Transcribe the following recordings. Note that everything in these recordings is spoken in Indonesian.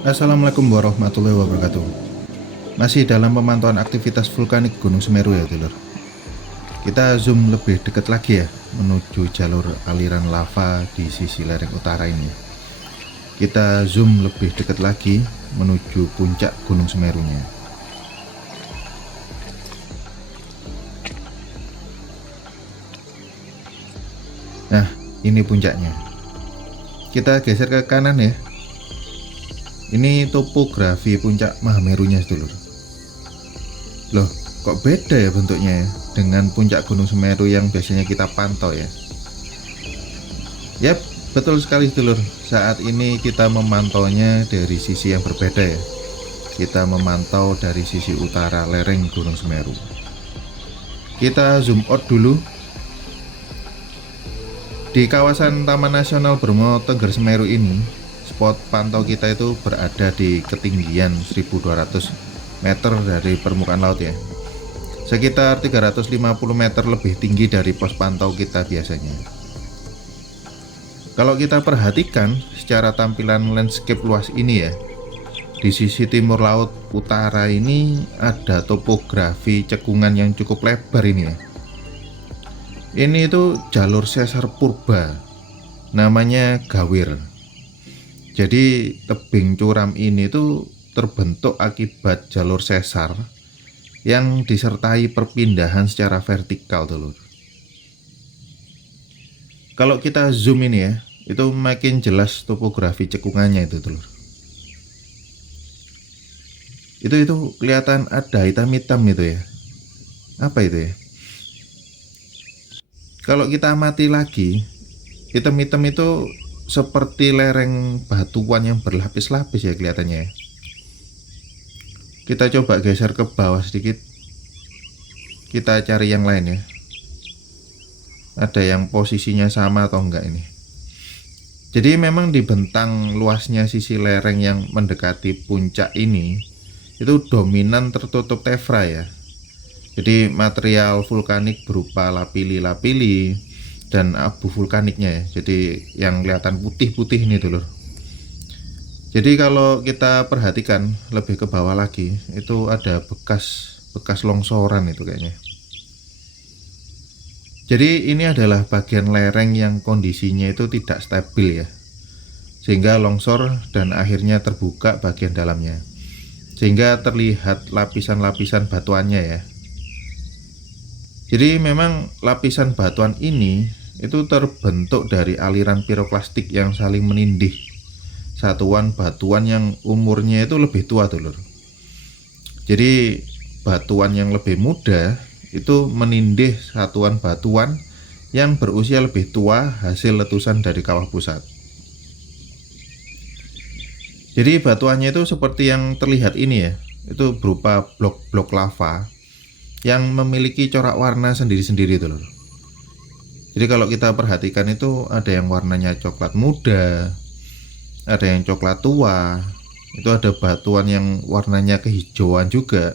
Assalamualaikum warahmatullahi wabarakatuh. Masih dalam pemantauan aktivitas vulkanik Gunung Semeru ya, Dulur. Kita zoom lebih dekat lagi ya, menuju jalur aliran lava di sisi lereng utara ini. Kita zoom lebih dekat lagi menuju puncak Gunung Semerunya. Nah, ini puncaknya. Kita geser ke kanan ya. Ini topografi puncak Mahamerunya, Dulur. Loh, kok beda ya bentuknya ya dengan puncak Gunung Semeru yang biasanya kita pantau ya? Yap, betul sekali Dulur. Saat ini kita memantaunya dari sisi yang berbeda ya. Kita memantau dari sisi utara lereng Gunung Semeru. Kita zoom out dulu. Di kawasan Taman Nasional Bromo Tengger Semeru ini, spot pantau kita itu berada di ketinggian 1200 meter dari permukaan laut ya. Sekitar 350 meter lebih tinggi dari pos pantau kita biasanya. Kalau kita perhatikan secara tampilan landscape luas ini ya, di sisi timur laut utara ini ada topografi cekungan yang cukup lebar ini ya. Ini itu jalur sesar purba, namanya Gawir. Jadi tebing curam ini tuh terbentuk akibat jalur sesar yang disertai perpindahan secara vertikal, Dulur. Kalau kita zoom ini ya, itu makin jelas topografi cekungannya itu, Dulur. Itu kelihatan ada hitam-hitam itu ya. Apa itu ya? Kalau kita amati lagi, hitam-hitam itu seperti lereng batuan yang berlapis-lapis ya kelihatannya ya. Kita coba geser ke bawah sedikit. Kita cari yang lain ya. Ada yang posisinya sama atau enggak ini. Jadi memang di bentang luasnya sisi lereng yang mendekati puncak ini, itu dominan tertutup tefra ya. Jadi material vulkanik berupa lapili-lapili dan abu vulkaniknya ya. Jadi yang kelihatan putih-putih ini dulu. Jadi kalau kita perhatikan lebih ke bawah lagi, itu ada bekas longsoran itu kayaknya. Jadi ini adalah bagian lereng yang kondisinya itu tidak stabil ya. Sehingga longsor dan akhirnya terbuka bagian dalamnya. Sehingga terlihat lapisan-lapisan batuannya ya. Jadi memang lapisan batuan ini itu terbentuk dari aliran piroklastik yang saling menindih satuan batuan yang umurnya itu lebih tua, Dulur. Jadi batuan yang lebih muda itu menindih satuan batuan yang berusia lebih tua hasil letusan dari kawah pusat. Jadi batuannya itu seperti yang terlihat ini ya, itu berupa blok-blok lava yang memiliki corak warna sendiri-sendiri itu loh. Jadi kalau kita perhatikan itu ada yang warnanya coklat muda, ada yang coklat tua, itu ada batuan yang warnanya kehijauan juga.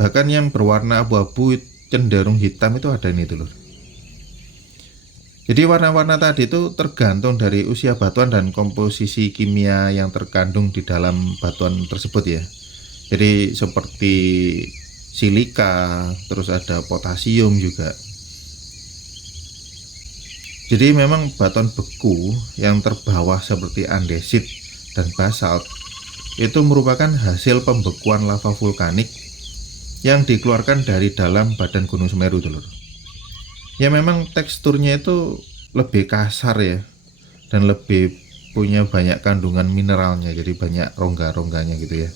Bahkan yang berwarna abu-abu cenderung hitam itu ada ini tuh loh. Jadi warna-warna tadi itu tergantung dari usia batuan dan komposisi kimia yang terkandung di dalam batuan tersebut ya. Jadi seperti silika, terus ada potasium juga. Jadi memang batuan beku yang terbawah seperti andesit dan basalt itu merupakan hasil pembekuan lava vulkanik yang dikeluarkan dari dalam badan Gunung Semeru, Dulur. Ya memang teksturnya itu lebih kasar ya, dan lebih punya banyak kandungan mineralnya, jadi banyak rongga-rongganya gitu ya.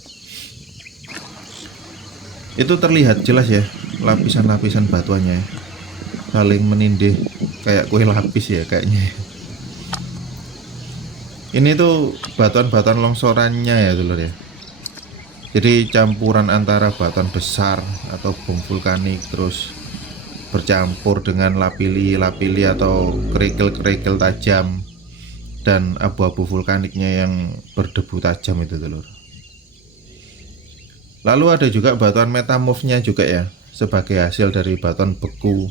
Itu terlihat jelas ya lapisan-lapisan batuannya saling menindih kayak kue lapis ya kayaknya. Ini tuh batuan-batuan longsorannya ya Dulur ya. Jadi campuran antara batuan besar atau bom vulkanik terus bercampur dengan lapili-lapili atau kerikil-kerikil tajam dan abu-abu vulkaniknya yang berdebu tajam itu Dulur. Lalu ada juga batuan metamorfnya juga ya, sebagai hasil dari batuan beku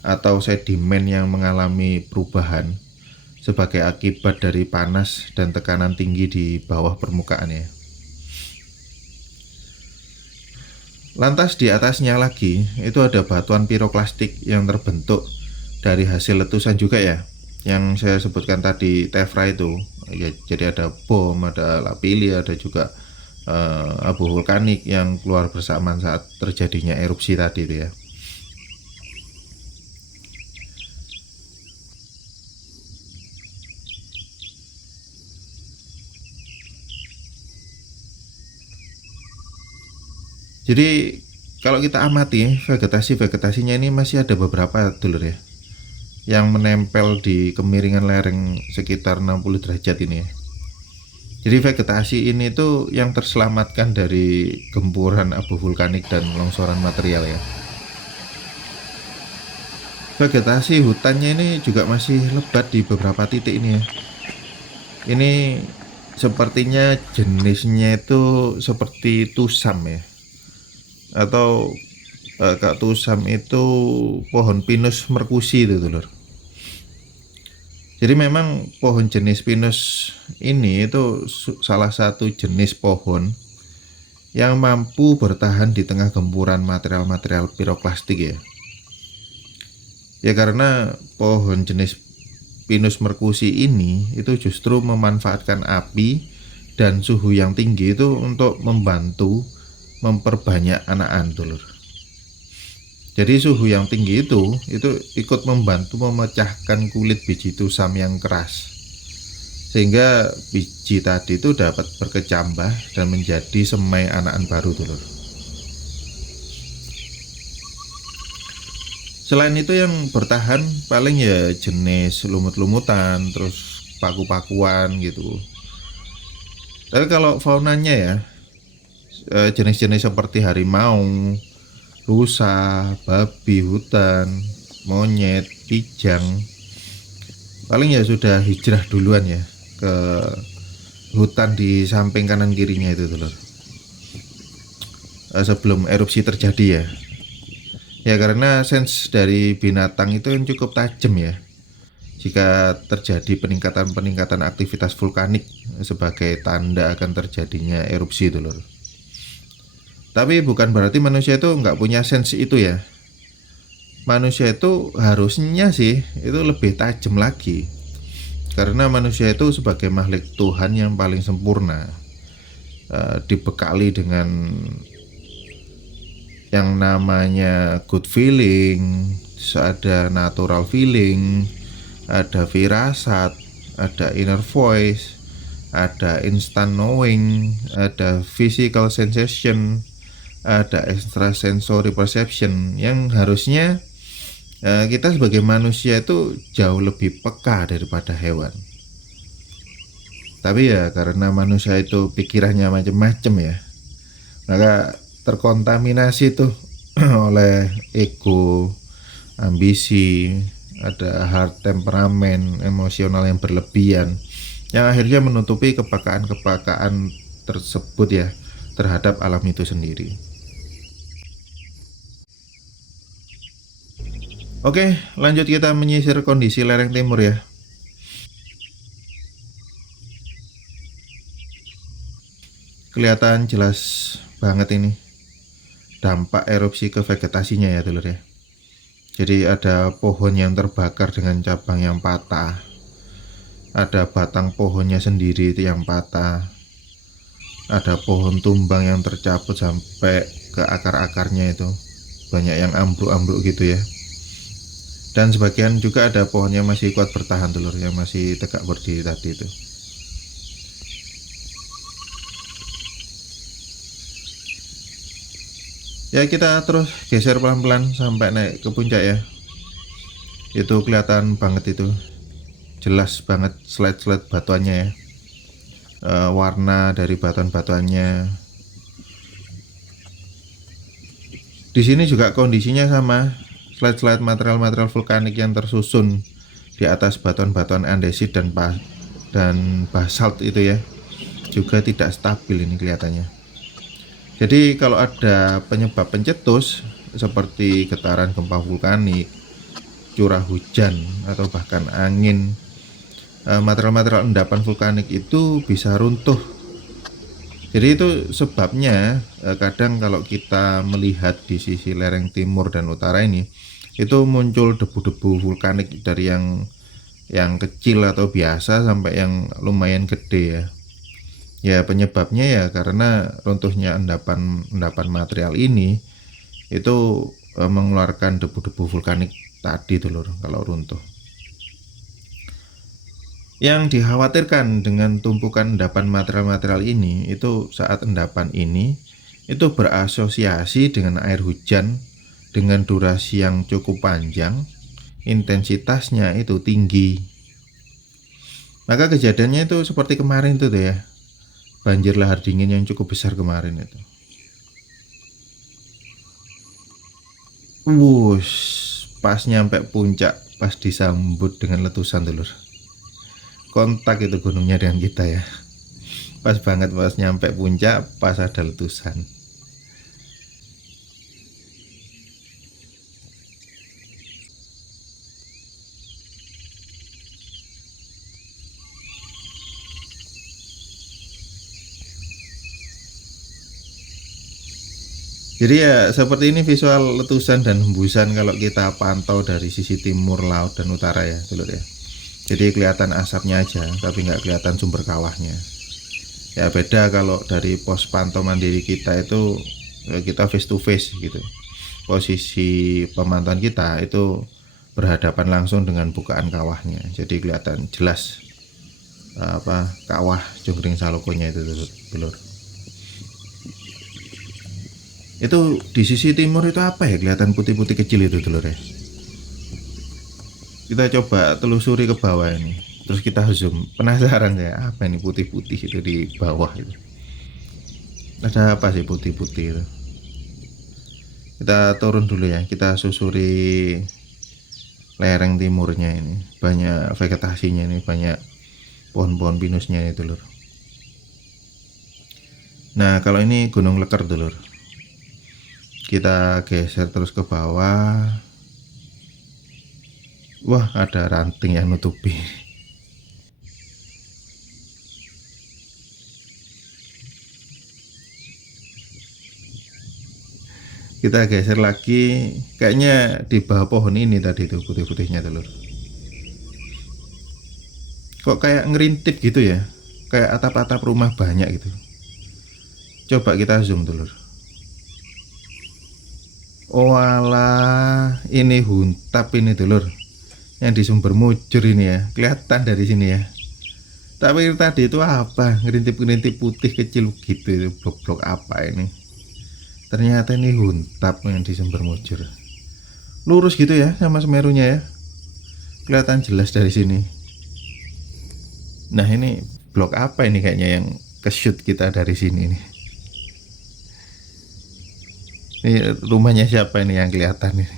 atau sedimen yang mengalami perubahan sebagai akibat dari panas dan tekanan tinggi di bawah permukaan ya. Lantas di atasnya lagi itu ada batuan piroklastik yang terbentuk dari hasil letusan juga ya, yang saya sebutkan tadi tephra itu ya. Jadi ada bom, ada lapilli, ada juga abu vulkanik yang keluar bersamaan saat terjadinya erupsi tadi itu ya. Jadi kalau kita amati vegetasinya ini masih ada beberapa dulur ya, yang menempel di kemiringan lereng sekitar 60 derajat ini ya. Jadi vegetasi ini tuh yang terselamatkan dari gempuran abu vulkanik dan longsoran material ya. Vegetasi hutannya ini juga masih lebat di beberapa titik ini ya. Ini sepertinya jenisnya itu seperti tusam ya, atau Kak tusam itu pohon Pinus mercusi itu dulur. Jadi memang pohon jenis Pinus ini itu salah satu jenis pohon yang mampu bertahan di tengah gempuran material-material piroklastik ya. Ya karena pohon jenis Pinus mercusi ini itu justru memanfaatkan api dan suhu yang tinggi itu untuk membantu memperbanyak anakan dulur. Jadi suhu yang tinggi itu ikut membantu memecahkan kulit biji tusam yang keras, sehingga biji tadi itu dapat berkecambah dan menjadi semai anakan baru dulur. Selain itu yang bertahan paling ya jenis lumut-lumutan, terus paku-pakuan gitu. Tapi kalau faunanya ya, jenis-jenis seperti harimau, rusa, babi hutan, monyet, kijang, paling ya sudah hijrah duluan ya ke hutan di samping kanan kirinya itu dulur, sebelum erupsi terjadi ya. Ya karena sense dari binatang itu yang cukup tajam ya jika terjadi peningkatan aktivitas vulkanik sebagai tanda akan terjadinya erupsi dulur. Tapi bukan berarti manusia itu nggak punya sense itu ya. Manusia itu harusnya sih itu lebih tajam lagi, karena manusia itu sebagai makhluk Tuhan yang paling sempurna, dibekali dengan yang namanya good feeling, ada natural feeling, ada firasat, ada inner voice, ada instant knowing, ada physical sensation, ada extrasensory perception, yang harusnya kita sebagai manusia itu jauh lebih peka daripada hewan. Tapi ya karena manusia itu pikirannya macam-macam ya, maka terkontaminasi tuh oleh ego, ambisi, ada hard temperamen, emosional yang berlebihan, yang akhirnya menutupi kepekaan tersebut ya terhadap alam itu sendiri. Oke, lanjut kita menyisir kondisi lereng timur ya. Kelihatan jelas banget ini dampak erupsi ke vegetasinya ya dulur ya. Jadi ada pohon yang terbakar dengan cabang yang patah, ada batang pohonnya sendiri itu yang patah, ada pohon tumbang yang tercabut sampai ke akar-akarnya itu, banyak yang ambruk-ambruk gitu ya. Dan sebagian juga ada pohon yang masih kuat bertahan dulur, yang masih tegak berdiri tadi itu. Ya kita terus geser pelan-pelan sampai naik ke puncak ya. Itu kelihatan banget itu, jelas banget slide-slide batuannya ya, warna dari batuan-batuannya. Di sini juga kondisinya sama, slide-slide material-material vulkanik yang tersusun di atas batuan-batuan andesit dan basalt itu ya, juga tidak stabil ini kelihatannya. Jadi kalau ada penyebab pencetus seperti getaran gempa vulkanik, curah hujan, atau bahkan angin, material-material endapan vulkanik itu bisa runtuh. Jadi itu sebabnya kadang kalau kita melihat di sisi lereng timur dan utara ini, itu muncul debu-debu vulkanik dari yang kecil atau biasa sampai yang lumayan gede ya. Ya penyebabnya ya karena runtuhnya endapan material ini itu mengeluarkan debu-debu vulkanik tadi dulur kalau runtuh. Yang dikhawatirkan dengan tumpukan endapan material-material ini itu saat endapan ini itu berasosiasi dengan air hujan dengan durasi yang cukup panjang, intensitasnya itu tinggi. Maka kejadiannya itu seperti kemarin itu tuh ya, banjir lahar dingin yang cukup besar kemarin itu. Wush, pas nyampe puncak, pas disambut dengan letusan dulur. Kontak itu gunungnya dengan kita ya. Pas banget pas nyampe puncak, pas ada letusan. Jadi ya seperti ini visual letusan dan hembusan kalau kita pantau dari sisi timur laut dan utara ya dulur ya. Jadi kelihatan asapnya aja tapi nggak kelihatan sumber kawahnya. Ya beda kalau dari pos pantau mandiri kita itu kita face to face gitu. Posisi pemantauan kita itu berhadapan langsung dengan bukaan kawahnya. Jadi kelihatan jelas kawah Jungkring Salokonya itu dulur. Itu di sisi timur itu apa ya kelihatan putih-putih kecil itu dulur ya. Kita coba telusuri ke bawah ini. Terus kita zoom. Penasaran ya apa ini putih-putih itu di bawah itu. Ada apa sih putih-putih itu? Kita turun dulu ya. Kita susuri lereng timurnya ini. Banyak vegetasinya ini, banyak pohon-pohon pinusnya ini dulur. Nah kalau ini Gunung Leker dulur. Kita geser terus ke bawah. Wah ada ranting yang nutupi. Kita geser lagi. Kayaknya di bawah pohon ini tadi tuh putih-putihnya dulur. Kok kayak ngerintip gitu ya. Kayak atap-atap rumah banyak gitu. Coba kita zoom dulur. Oh alah, ini huntap ini dulur. Yang di sumber mujur ini ya, kelihatan dari sini ya. Tapi tadi itu apa? Ngerintip-ngerintip putih kecil gitu, blok-blok apa ini? Ternyata ini huntap yang di sumber mujur. Lurus gitu ya sama Semerunya ya. Kelihatan jelas dari sini. Nah ini blok apa ini kayaknya yang ke-shoot kita dari sini nih. Ini rumahnya siapa ini yang kelihatan ini?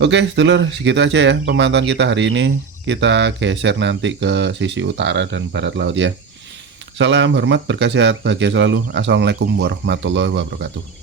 Oke, sedulur, segitu aja ya pemantauan kita hari ini. Kita geser nanti ke sisi utara dan barat laut ya. Salam hormat, berkah sehat, bahagia selalu. Assalamualaikum warahmatullahi wabarakatuh.